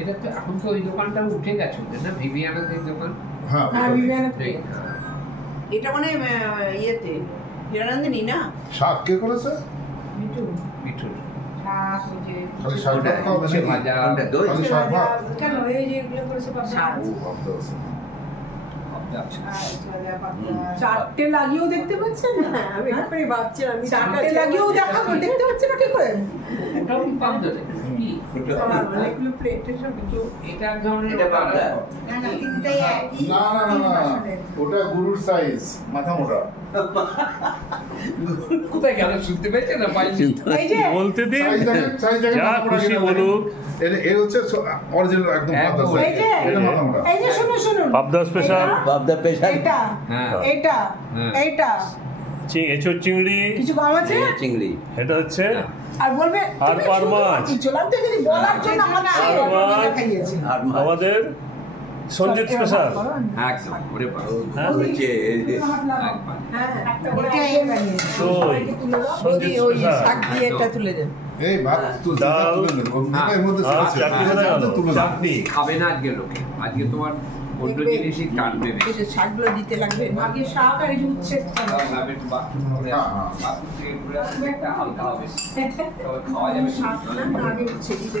এটা তো এখন তো ওই দোকানটা উঠে গেছে না, ভিভিয়ানাদের দোকান। হ্যাঁ এটা মানে ইয়েতে হিরানন্দিনী না? শাক কে করেছে? মিঠু। মিঠুর শাক ওই যে খালি শাকটা খাওয়াবে নাকি? ভাজা খালি শাক ভাত? কেন এই যে এগুলো করেছে শাক। চারটে লাগিয়েও দেখতে পাচ্ছেন না? আমি একবারই ভাবছিলাম চারটে লাগিয়েও দেখাবো, দেখতে পাচ্ছেন না কি করে? ওটাও কি পাবদা দেয়? কি? অনেকগুলো প্লেটে সব কিছু। এটা এক ধরনের এটা পাবদা? না না না না, ওটা গুরুর সাইজ, মাথা মোটা। কোথায় গেল শুনতে পেয়েছে না? পাইছি এই যে বলতে দিন, সাইজ যা খুশি বলুক। এর হচ্ছে অরিজিনাল একদম পাবদা সাইজ। এই যে এটা মাথা মোটা। এই যে শুনুন শুনুন, পাবদা স্পেশাল, পাবদা স্পেশাল, এটা হ্যাঁ এটা হ্যাঁ। এটা এঁচোড় চিংড়ি, কিছু কম আছে? চিংড়ি, এটা হচ্ছে আর বলবে আর তুমি পার শুধু মাছ। চলাম তো যদি বলার জন্য আমাকে খাইয়েছে। আর মাছ। আমাদের সঞ্জিত স্পেশাল। একদম ওরে বাবা। হ্যাঁ হচ্ছে একবার। হ্যাঁ দই, সঞ্জিত স্পেশাল, শাক দিয়ে এটা তুলে দেন। এই ভাত তুলতে ডাল, তুলে নেব। এর মধ্যে আর আছে। চাটনি বানানো গেল। তুলে নেব। চাটনি খাবে না আজকে লোকে, আজকে তোমার অন্য জিনিসই টানবে এই যে শাকগুলো দিতে লাগবে। আগে শাক আর এই যে উচ্ছে হ্যাঁ, হ্যাঁ। হালকা হবে, খাওয়া যাবে। শাক না আগে উচ্ছে দিতে